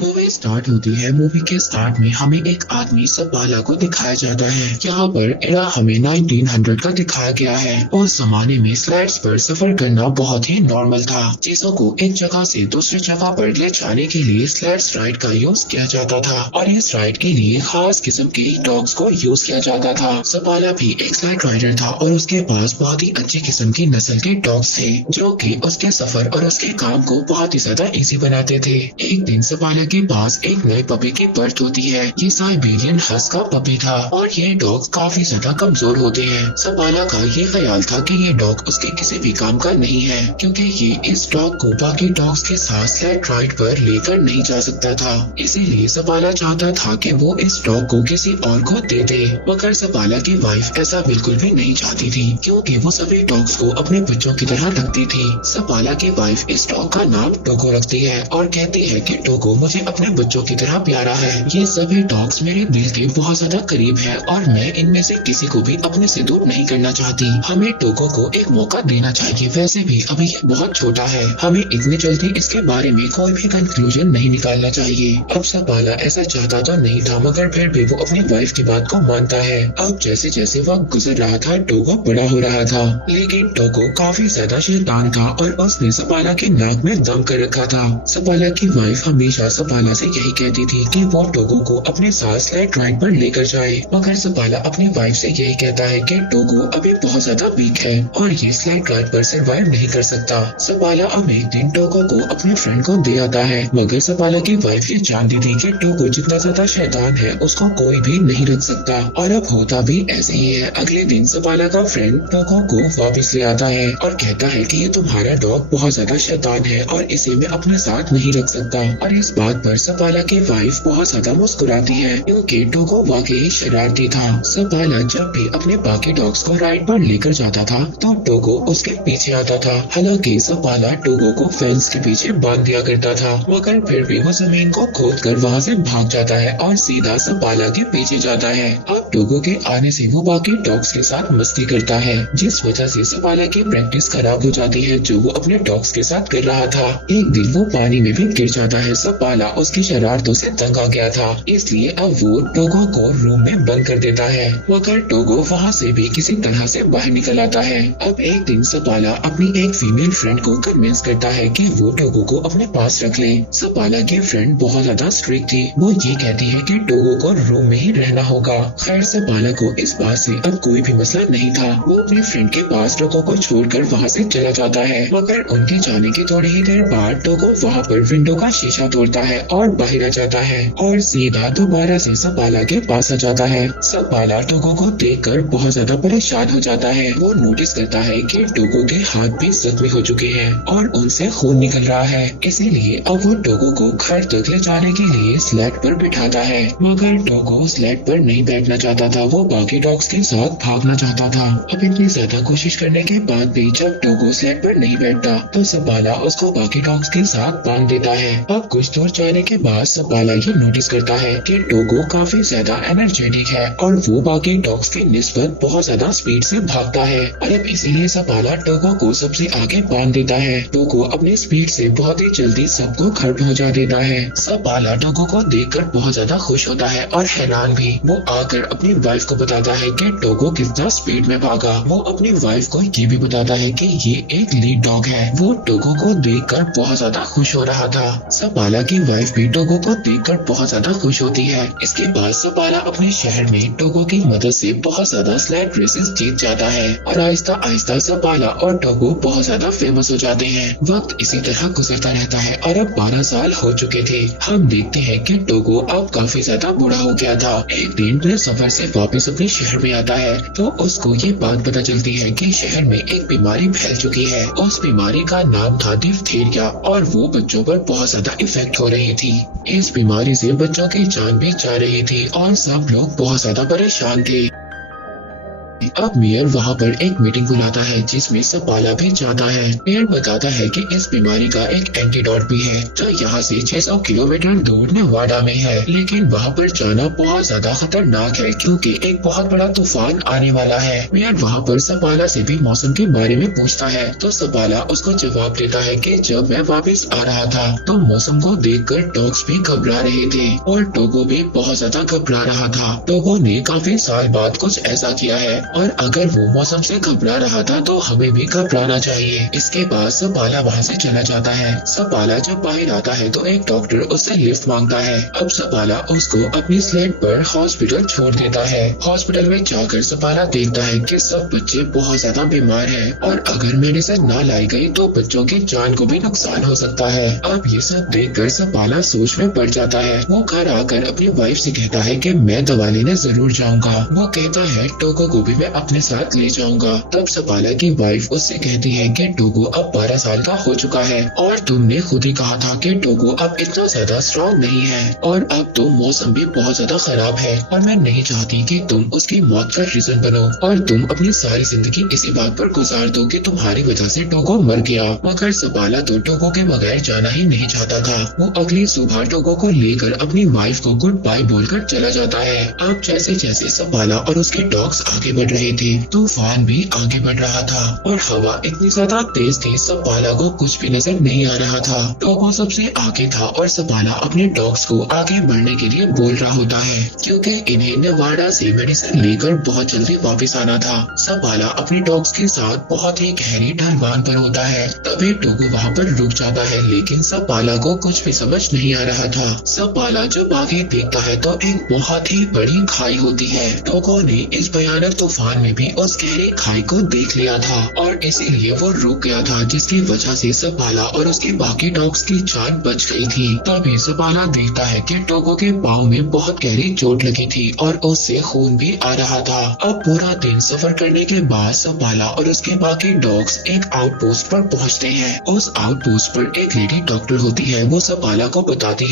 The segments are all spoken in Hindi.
मूवी स्टार्ट होती है। मूवी के स्टार्ट में हमें एक आदमी सपाला को दिखाया जाता है। यहाँ पर एरा हमें 1900 का दिखाया गया है। उस जमाने में स्लाइड्स पर सफर करना बहुत ही नॉर्मल था। चीजों को एक जगह से दूसरी जगह पर ले जाने के लिए स्लाइड्स राइड का यूज किया जाता था और इस राइड के लिए खास किस्म के डॉग्स को यूज किया जाता था। सपाला भी एक स्लाइड राइडर था और उसके पास बहुत ही अच्छी किस्म की नस्ल के डॉग्स थे जो कि उसके सफर और उसके काम को बहुत ही ज्यादा इजी बनाते थे। एक दिन सपाला के पास एक नए पपी की बर्थ होती है। ये साइबेरियन हस्क का पपी था और ये डॉग काफी ज्यादा कमजोर होते हैं। सपाला का ये ख्याल था कि ये डॉग उसके किसी भी काम का नहीं है क्योंकि ये इस डॉग को बाकी डॉग्स के साथ स्लेड राइड पर लेकर नहीं जा सकता था। इसीलिए सपाला चाहता था कि वो इस डॉग को किसी और को दे दे, मगर सपाला की वाइफ ऐसा बिल्कुल भी नहीं चाहती थी क्योंकि वो सभी डॉग्स को अपने बच्चों की तरह रखती थी। सपाला की वाइफ इस डॉग का नाम टोगो रखती है और कहती है कि टोगो मुझे अपने बच्चों की तरह प्यारा है। ये सभी डॉग्स मेरे दिल के बहुत ज्यादा करीब है और मैं इनमें से किसी को भी अपने से दूर नहीं करना चाहती। हमें टोगो को एक मौका देना चाहिए। वैसे भी अभी ये बहुत छोटा है, हमें इतनी जल्दी इसके बारे में कोई भी कंक्लूजन नहीं निकालना चाहिए। अब सपाला ऐसा चाहता तो नहीं था मगर फिर भी वो अपनी वाइफ की बात को मानता है। अब जैसे जैसे वक्त गुजर रहा था टोगो बड़ा हो रहा था, लेकिन टोगो काफी ज्यादा शैतान था और उसने सपाला के नाक में दम कर रखा था। सपाला की वाइफ हमेशा सपाला से यही कहती थी कि वो टोगो को अपने साथ स्लाइड राइड पर लेकर जाए, मगर सपाला अपनी वाइफ से यही कहता है कि टोगो अभी बहुत ज्यादा वीक है और ये स्लाइड राइड पर सर्वाइव नहीं कर सकता। सपाला अब एक दिन टोगो को अपने फ्रेंड को दे आता है, मगर सपाला की वाइफ ये जानती थी कि टोगो जितना ज्यादा शैतान है उसको कोई भी नहीं रख सकता और अब होता भी ऐसे ही है। अगले दिन सपाला का फ्रेंड टोगो को वापस ले आता है और कहता है कि ये तुम्हारा डॉग बहुत ज्यादा शैतान है और इसे मैं अपने साथ नहीं रख सकता। और इस बात पर सपाला की वाइफ बहुत ज्यादा मुस्कुराती है क्योंकि टोगो वाकई शरारती था। सपाला जब भी अपने बाकी डॉग्स को राइड पर लेकर जाता था तो टोगो उसके पीछे आता था। हालांकि सपाला टोगो को फेंस के पीछे बांध दिया करता था, मगर फिर भी वो जमीन को खोद कर वहाँ से भाग जाता है और सीधा सपाला के पीछे जाता है। अब टोगो के आने से वो बाकी डॉग्स के साथ मस्ती करता है, जिस वजह से सपाला की प्रैक्टिस खराब हो जाती है जो वो अपने डॉग्स के साथ कर रहा था। एक दिन वो पानी में भी गिर जाता है। सपाला उसकी शरारतों से तंग आ गया था, इसलिए अब वो टोगो को रूम में बंद कर देता है, मगर टोगो वहाँ से भी किसी तरह से बाहर निकल आता है। अब एक दिन सपाला अपनी एक फीमेल फ्रेंड को कन्विंस करता है कि वो टोगो को अपने पास रख ले। सपाला की फ्रेंड बहुत ज्यादा स्ट्रिक्ट थी, वो ये कहती है कि टोगो को रूम में ही रहना होगा। खैर सपाला को इस बात से अब कोई भी मसला नहीं था। वो अपनी फ्रेंड के पास टोगो को छोड़कर वहाँ से चला जाता है, मगर उनके जाने के थोड़ी ही देर बाद टोगो वहाँ पर विंडो का शीशा तोड़ता है और बाहर आ जाता है और सीधा दोबारा से सपाला के पास आ जाता है। सपाला टोगो को देखकर बहुत ज्यादा परेशान हो जाता है। वो नोटिस करता है कि टोगो के हाथ भी जख्मी हो चुके हैं और उनसे खून निकल रहा है, इसीलिए अब वो टोगो को घर तक ले जाने के लिए स्लेड पर बिठाता है, मगर टोगो स्लेड पर नहीं बैठना चाहता था। वो बाकी डॉग्स के साथ भागना चाहता था। अब इतनी ज्यादा कोशिश करने के बाद भी जब टोगो स्लेड पर नहीं बैठता तो सपाला उसको बाकी डॉग्स के साथ बांध देता है। अब कुछ दूर जाने के बाद सपाला ये नोटिस करता है कि टोगो काफी ज्यादा एनर्जेटिक है और वो बाकी डॉग्स की निस्बत बहुत ज्यादा स्पीड से भागता है और अब इसीलिए सपाला टोगो को सबसे आगे बांध देता है। टोगो अपनी स्पीड से बहुत ही जल्दी सबको घर पहुंचा देता है। सपाला टोगो को देखकर बहुत ज्यादा खुश होता है और हैरान भी। वो आकर अपनी वाइफ को बताता है कि टोगो कितना स्पीड में भागा। वो अपनी वाइफ को ये भी बताता है कि ये एक लीड डॉग है। वो टोगो को देखकर बहुत ज्यादा खुश हो रहा था। सपाला की वाइफ भी टोगो को देखकर बहुत ज्यादा खुश होती है। इसके बाद सपाला अपने शहर में टोगो की मदद से बहुत ज्यादा स्लेड रेसेस जीत जाता है और आहिस्ता आहिस्ता सपाला और टोगो बहुत ज्यादा फेमस हो जाते हैं। वक्त इसी तरह गुजरता रहता है और अब 12 साल हो चुके थे। हम देखते हैं कि टोगो अब काफी ज्यादा बूढ़ा हो गया था। एक दिन वह सफर से वापस अपने शहर में आता है तो उसको ये बात पता चलती है कि शहर में एक बीमारी फैल चुकी है। उस बीमारी का नाम था डिप्थीरिया और वो बच्चों पर बहुत ज्यादा इफेक्ट हो रही थी। इस बीमारी से बच्चों की जान भी जा रही थी और सब लोग बहुत ज्यादा परेशान थे। अब मेयर वहाँ पर एक मीटिंग बुलाता है जिसमें सपाला भी जाता है। मेयर बताता है कि इस बीमारी का एक एंटीडोट भी है जो यहाँ से 600 किलोमीटर दूर नेवाडा में है, लेकिन वहाँ पर जाना बहुत ज्यादा खतरनाक है क्योंकि एक बहुत बड़ा तूफान आने वाला है। मेयर वहाँ पर सपाला से भी मौसम के बारे में पूछता है तो सपाला उसको जवाब देता है कि जब मैं वापस आ रहा था तो मौसम को देखकर डॉग्स भी घबरा रहे थे और टोगो भी बहुत ज्यादा घबरा रहा था। टोगो ने काफी साल बाद कुछ ऐसा किया है और अगर वो मौसम से घबरा रहा था तो हमें भी घबराना चाहिए। इसके बाद सपाला वहाँ से चला जाता है। सपाला जब बाहर आता है तो एक डॉक्टर उससे लिफ्ट मांगता है। अब सपाला उसको अपनी स्लेट पर हॉस्पिटल छोड़ देता है। हॉस्पिटल में जाकर सपाला देखता है कि सब बच्चे बहुत ज्यादा बीमार हैं और अगर मेडिसिन न लाई गई तो बच्चों की जान को भी नुकसान हो सकता है। अब ये सब देखकर सपाला सोच में पड़ जाता है। वो घर आकर अपनी वाइफ से कहता है कि मैं दवा लेने जरूर जाऊंगा। वो कहता है टोगो को भी मैं अपने साथ ले जाऊंगा। तब सपाला की वाइफ उससे कहती है कि टोगो अब 12 साल का हो चुका है और तुमने खुद ही कहा था कि टोगो अब इतना ज्यादा स्ट्रॉन्ग नहीं है और अब तो मौसम भी बहुत ज्यादा खराब है और मैं नहीं चाहती कि तुम उसकी मौत का रीजन बनो और तुम अपनी सारी जिंदगी इसी बात पर गुजार दो कि तुम्हारी वजह से टोगो मर गया। मगर सपाला तो टोगो के बगैर जाना ही नहीं चाहता था। वो अगली सुबह टोगो को लेकर अपनी वाइफ को गुड बाय बोलकर चला जाता है। अब जैसे जैसे सपाला और उसके डॉग्स आगे बढ़ रहे थे तूफान भी आगे बढ़ रहा था और हवा इतनी ज्यादा तेज थी सपाला को कुछ भी नजर नहीं आ रहा था। टोगो सबसे आगे था और सपाला अपने डॉग्स को आगे बढ़ने के लिए बोल रहा होता है क्योंकि इन्हें नेवाडा से मेडिसिन लेकर बहुत जल्दी वापस आना था। सपाला अपने डॉग्स के साथ बहुत ही गहरी ढलवान पर होता है। तभी टोगो वहाँ पर रुक जाता है लेकिन सपाला को कुछ भी समझ नहीं आ रहा था। सपाला जब आगे देखता है तो एक बहुत ही बड़ी खाई होती है। टोगो ने इस भयानक तूफान में भी उस गहरी खाई को देख लिया था और इसीलिए वो रुक गया था जिसकी वजह से सपाला और उसके बाकी डॉग्स की जान बच गई थी। तभी सपाला देखता है कि टोगो के पाँव में बहुत गहरी चोट लगी थी और उससे खून भी आ रहा था। अब पूरा दिन सफर करने के बाद सपाला और उसके बाकी डॉग्स एक आउटपोस्ट पर पहुंचते हैं। उस आउटपोस्ट पर एक लेडी डॉक्टर होती है। वो सपाला को बताती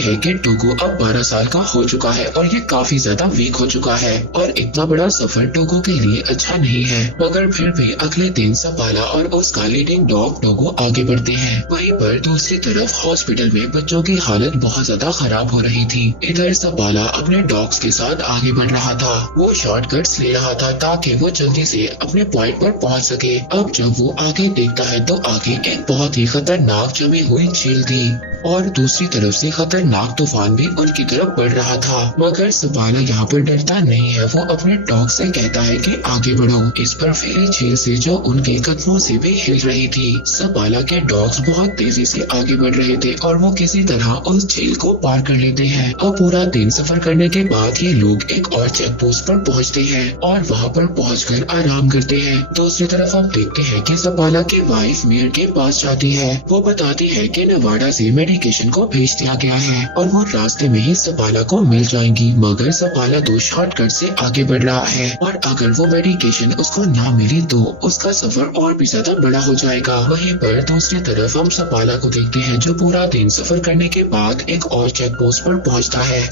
है कि टोगो अब 12 साल का हो चुका है और ये काफी ज्यादा वीक हो चुका है और इतना बड़ा सफर टोगो के लिए अच्छा नहीं है। मगर फिर भी अगले दिन सपाला और उसका लीडिंग डॉग टोगो आगे बढ़ते हैं। वहीं पर दूसरी तरफ हॉस्पिटल में बच्चों की हालत बहुत ज्यादा खराब हो रही थी। इधर सपाला अपने डॉग्स के साथ आगे बढ़ रहा था। वो शॉर्टकट्स ले रहा था ताकि वो जल्दी से अपने पॉइंट पर पहुंच सके। अब जब वो आगे देखता है तो आगे एक बहुत ही खतरनाक जमी हुई झील थी और दूसरी तरफ से खतरनाक तूफान भी उनकी तरफ बढ़ रहा था। मगर सपाला यहाँ पर डरता नहीं है। वो अपने डॉग से कहता है कि आगे बढ़ो। इस बर्फीली झील से जो उनके कदमों से भी हिल रही थी। सपाला के डॉग्स बहुत तेजी से आगे बढ़ रहे थे और वो किसी तरह उस झील को पार कर लेते हैं। और पूरा दिन सफर करने के बाद ये लोग एक और चेक पोस्ट पर पहुँचते हैं और वहाँ पर पहुँचकर आराम करते हैं। दूसरी तरफ हम देखते हैं कि सपाला की वाइफ मेयर के पास जाती है। वो बताती है कि नेवाडा से मेडिकेशन को भेज दिया गया है और वो रास्ते में ही सपाला को मिल जाएंगी। मगर सपाला तो शॉर्टकट से आगे बढ़ रहा है और अगर वो मेडिकेशन उसको ना मिली तो उसका सफर और भी ज्यादा बड़ा हो जाएगा। वहीं पर दूसरी तरफ हम सपाला को देखते हैं जो पूरा दिन सफर करने के बाद एक और चेक पोस्ट पर पहुंचता है।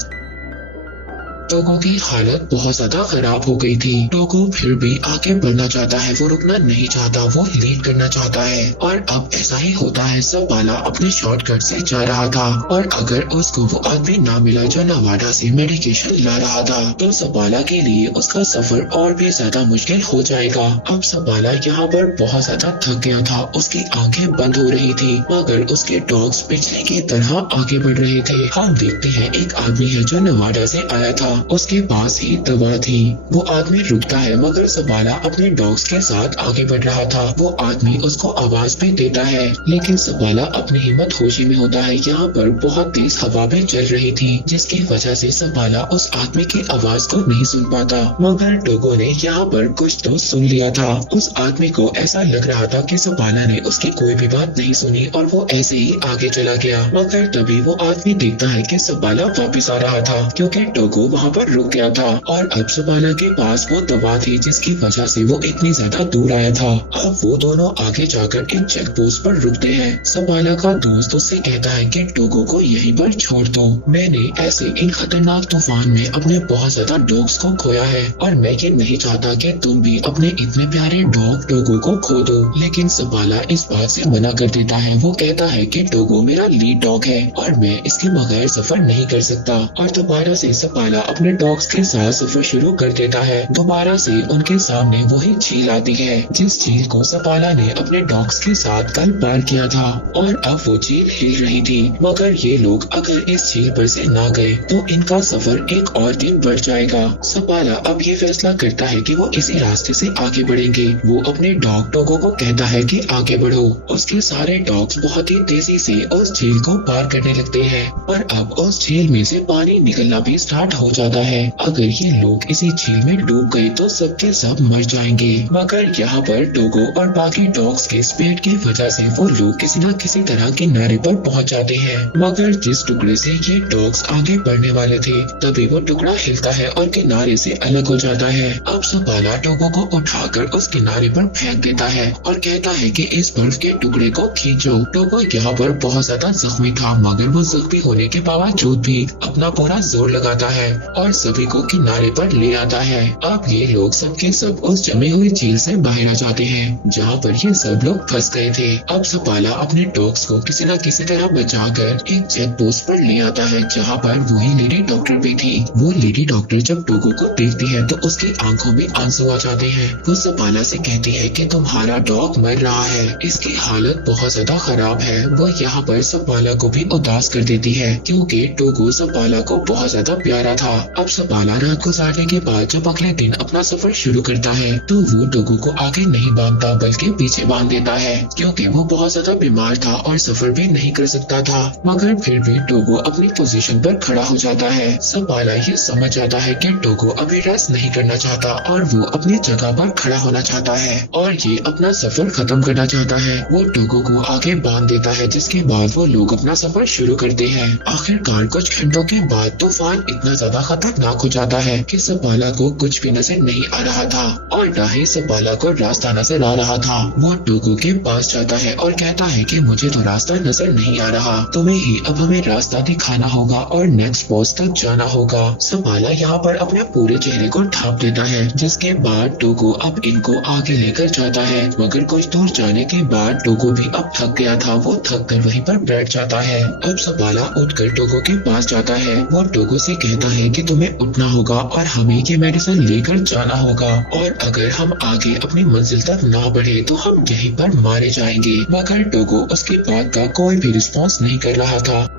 टोगो की हालत बहुत ज्यादा खराब हो गई थी। टोगो फिर भी आगे बढ़ना चाहता है। वो रुकना नहीं चाहता। वो लीड करना चाहता है और अब ऐसा ही होता है। सपाला अपने शॉर्टकट से जा रहा था और अगर उसको वो आदमी ना मिला जो नेवाडा से मेडिकेशन ला रहा था तो सपाला के लिए उसका सफर और भी ज्यादा मुश्किल हो जाएगा। अब सपाला यहाँ पर बहुत ज्यादा थक गया था। उसकी आंखें बंद हो रही थी मगर उसके डॉग्स पिछले की तरह आगे बढ़ रहे थे। हम देखते हैं एक आदमी है जो नेवाडा से आया था। उसके पास ही दवा थी। वो आदमी रुकता है मगर सपाला अपने डॉग्स के साथ आगे बढ़ रहा था। वो आदमी उसको आवाज भी देता है लेकिन सपाला अपनी हिम्मत होशी में होता है। यहाँ पर बहुत तेज हवा भी चल रही थी जिसकी वजह से सपाला उस आदमी की आवाज को नहीं सुन पाता। मगर टोगो ने यहाँ पर कुछ तो सुन लिया था। उस आदमी को ऐसा लग रहा था कि सपाला ने उसकी कोई भी बात नहीं सुनी और वो ऐसे ही आगे चला गया। मगर तभी वो आदमी देखता है कि सपाला वापस आ रहा था क्योंकि टोगो वहाँ पर रुक गया था और अब सबाला के पास वो दवा थी जिसकी वजह से वो इतनी ज्यादा दूर आया था। अब वो दोनों आगे जाकर एक चेक पोस्ट पर रुकते हैं। सबाला का दोस्त उससे कहता है कि टोगो को यहीं पर छोड़ दो, मैंने ऐसे इन खतरनाक तूफान में अपने बहुत ज्यादा डॉग्स को खोया है और मैं ये नहीं चाहता कि तुम भी अपने इतने प्यारे डॉग टोगो को खो दो। लेकिन सबाला इस बात से मना कर देता है। वो कहता है कि टोगो मेरा लीड डॉग है और मैं इसके बगैर सफर नहीं कर सकता। और दोबारा से सबाला अपने डॉग्स के साथ सफर शुरू कर देता है। दोबारा से उनके सामने वही झील आती है जिस झील को सबाला ने अपने डॉग्स के साथ कल पार किया था और अब वो झील हिल रही थी। मगर ये लोग अगर इस झील पर से ना गए तो इनका सफर एक और दिन बढ़ जाएगा। सबाला अब ये फैसला करता है कि वो इसी रास्ते से आगे बढ़ेंगे। वो अपने डॉग टोगो को कहता है कि आगे बढ़ो। उसके सारे डॉग्स बहुत ही तेजी से उस झील को पार करने लगते हैं और अब उस झील में से पानी निकलना भी स्टार्ट हो जाता है। अगर ये लोग इसी झील में डूब गए तो सबके सब मर जाएंगे। मगर यहाँ पर टोगो और बाकी डॉग्स के स्पीड की वजह से वो लोग किसी न किसी तरह किनारे पर पहुँच जाते हैं। मगर जिस टुकड़े से ये डॉग्स आगे बढ़ने वाले थे तभी वो टुकड़ा हिलता है और किनारे से अलग हो जाता है। अब सबाला टोगो को उठाकर उस किनारे पर फेंक देता है और कहता है कि इस बर्फ के टुकड़े को खींचो। टोगो यहाँ पर बहुत ज्यादा जख्मी था मगर वो जख्मी होने के बावजूद भी अपना पूरा जोर लगाता है और सभी को किनारे पर ले आता है। अब ये लोग सबके सब उस जमी हुई झील से बाहर आ जाते हैं जहाँ पर ये सब लोग फंस गए थे। अब सबाला अपने डॉग्स को किसी न किसी तरह बचाकर एक चेक पोस्ट पर ले आता है जहाँ पर वही लेडी डॉक्टर भी थी। वो लेडी डॉक्टर जब टोगो को देखती है तो उसकी आंखों में आंसू आ जाते हैं। वो सबाला से कहती है कि तुम्हारा डॉग मर रहा है, इसकी हालत बहुत ज्यादा खराब है। वो यहाँ पर सबाला को भी उदास कर देती है क्योंकि टोगो सबाला को बहुत ज्यादा प्यारा था। अब सबाला रात गुजारने के बाद जब अगले दिन अपना सफर शुरू करता है तो वो टोगो को आगे नहीं बांधता बल्कि पीछे बांध देता है क्योंकि वो बहुत ज्यादा बीमार था और सफर भी नहीं कर सकता था। मगर फिर भी टोगो अपनी पोजीशन पर खड़ा हो जाता है। सबाला ये समझ जाता है कि टोगो अभी रेस्ट नहीं करना चाहता और वो अपनी जगह पर खड़ा होना चाहता है और ये अपना सफर खत्म करना चाहता है। वो टोगो को आगे बांध देता है जिसके बाद वो लोग अपना सफर शुरू करते हैं। आखिरकार कुछ घंटों के बाद तूफान इतना ज्यादा खतरनाक हो जाता है कि सबाला को कुछ भी नजर नहीं आ रहा था और न ही सबाला को रास्ता नजर आ रहा था। वो टोगो के पास जाता है और कहता है कि मुझे तो रास्ता नजर नहीं आ रहा, तुम्हें ही अब हमें रास्ता दिखाना होगा और नेक्स्ट पोस्ट तक जाना होगा। सबाला यहाँ पर अपने पूरे चेहरे को ढांप देता है जिसके बाद टोगो अब इनको आगे लेकर जाता है। मगर कुछ दूर जाने के बाद टोगो भी अब थक गया था। वो थक कर वहीं पर बैठ जाता है। अब सबाला उठकर टोगो के पास जाता है। वो टोगो से कहता है कि तुम्हें उठना होगा और हमें ये मेडिसिन लेकर जाना होगा और अगर हम आगे अपनी मंजिल तक ना बढ़े तो हम यहीं पर मारे जाएंगे। मगर टोगो उसकी बात का कोई भी रिस्पॉन्स नहीं कर रहा था।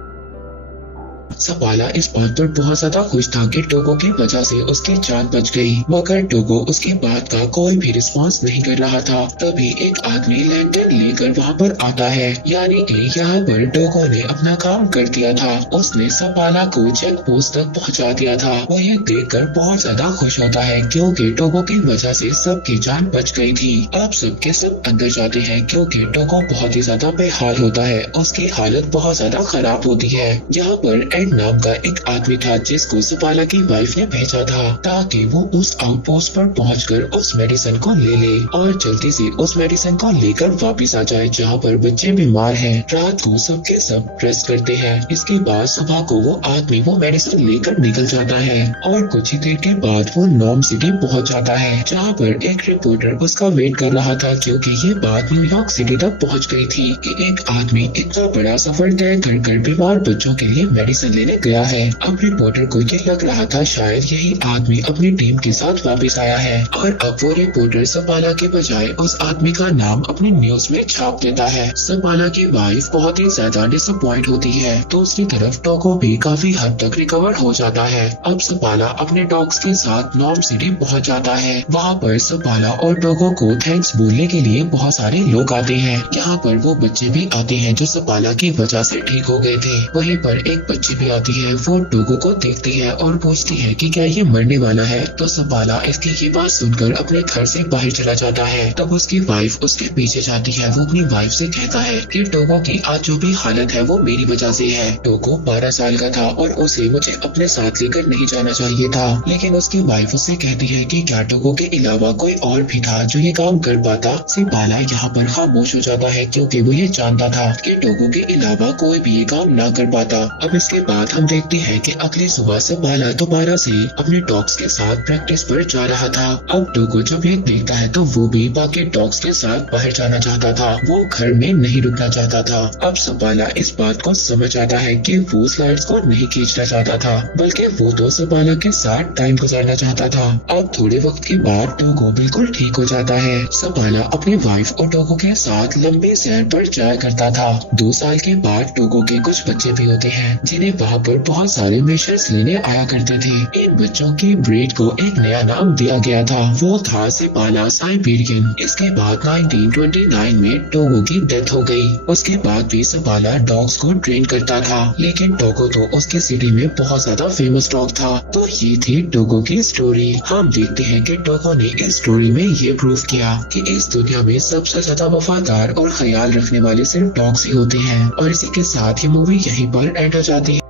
सबाला इस बात पर बहुत ज्यादा खुश था कि टोगो की वजह से उसकी जान बच गई। मगर टोगो उसकी बात का कोई भी रिस्पॉन्स नहीं कर रहा था। तभी एक आदमी लैंटर्न लेकर वहाँ पर आता है, यानी कि यहाँ पर टोगो ने अपना काम कर दिया था। उसने सबाला को चेक पोस्ट तक पहुँचा दिया था। वो ये देखकर बहुत ज्यादा खुश होता है क्योंकि टोगो की वजह से सबकी जान बच गई थी। अब सबके सब अंदर जाते हैं क्योंकि टोगो बहुत ही ज्यादा बेहाल होता है। उसकी हालत बहुत ज्यादा खराब होती है। यहाँ पर नाम का एक आदमी था जिसको सबाला की वाइफ ने भेजा था ताकि वो उस आउटपोस्ट पर पहुंचकर उस मेडिसिन को ले ले और जल्दी से उस मेडिसिन को लेकर वापस आ जाए जहां पर बच्चे बीमार हैं। रात को सबके सब रेस्ट करते हैं। इसके बाद सुबह को वो आदमी वो मेडिसिन लेकर निकल जाता है और कुछ ही देर के बाद वो नॉर्म सिटी पहुंच जाता है जहाँ पर एक रिपोर्टर उसका वेट कर रहा था क्योंकि ये बात न्यूयॉर्क सिटी तक पहुँच गई थी कि एक आदमी इतना बड़ा सफर तय कर बीमार बच्चों के लिए मेडिसिन लेने गया है। अब रिपोर्टर को ये लग रहा था शायद यही आदमी अपनी टीम के साथ वापस आया है और अब वो रिपोर्टर सबाला के बजाय उस आदमी का नाम अपनी न्यूज में छाप देता है। सबाला की वाइफ बहुत ही ज्यादा डिसअपॉइंट होती है। दूसरी तरफ टोगो भी काफी हद तक रिकवर हो जाता है। अब सबाला अपने डॉग्स के साथ नॉर्म सिटी पहुंच जाता है। वहाँ पर सबाला और टोगो को थैंक्स बोलने के लिए बहुत सारे लोग आते हैं। यहाँ पर वो बच्चे भी आते हैं जो सबाला की वजह से ठीक हो गए थे। वहीं पर एक बच्चे भी आती है वो टोगो को देखती है और पूछती है कि क्या ये मरने वाला है। तो सबाला इसकी ये बात सुनकर अपने घर से बाहर चला जाता है। तब उसकी वाइफ उसके पीछे जाती है। वो अपनी वाइफ से कहता है कि टोगो की आज जो भी हालत है वो मेरी वजह से है। टोगो 12 साल का था और उसे मुझे अपने साथ लेकर नहीं जाना चाहिए था। लेकिन उसकी वाइफ उससे कहती है कि क्या टोगो के अलावा कोई और भी था जो ये काम कर पाता। सबाला यहाँ पर खामोश हो जाता है क्योंकि वो ये जानता था कि टोगो के अलावा कोई भी ये काम ना कर पाता। अब इसके बाद हम देखते हैं कि अगली सुबह सबाला दोबारा से अपने डॉग्स के साथ प्रैक्टिस पर जा रहा था। अब टोगो जब ये देखता है तो वो भी बाकी डॉग्स के साथ बाहर जाना चाहता था। वो घर में नहीं रुकना चाहता था। अब सबाला इस बात को समझ आता है कि वो स्लाइड्स को नहीं खींचना चाहता था बल्कि वो तो सबाला के साथ टाइम गुजारना चाहता था। अब थोड़े वक्त के बाद टोगो बिल्कुल ठीक हो जाता है। सबाला अपनी वाइफ और टोगो के साथ लंबी सैर पर जाया करता था। 2 साल के बाद टोगो के कुछ बच्चे भी होते हैं जिन्हें वहाँ पर बहुत सारे मेजर्स लेने आया करते थे। इन बच्चों की ब्रीड को एक नया नाम दिया गया था। वो था सबाला साइबेरियन। इसके बाद 1929 में टोगो की डेथ हो गई। उसके बाद भी सबाला डॉग्स को ट्रेन करता था लेकिन टोगो तो उसके सिटी में बहुत ज्यादा फेमस डॉग था। तो ये थी टोगो की स्टोरी। हम देखते हैं कि टोगो ने इस स्टोरी में ये प्रूव किया कि इस दुनिया में सबसे ज्यादा वफादार और ख्याल रखने वाले सिर्फ डॉग्स ही होते हैं। और इसी के साथ ये मूवी यहीं पर एंड हो जाती है।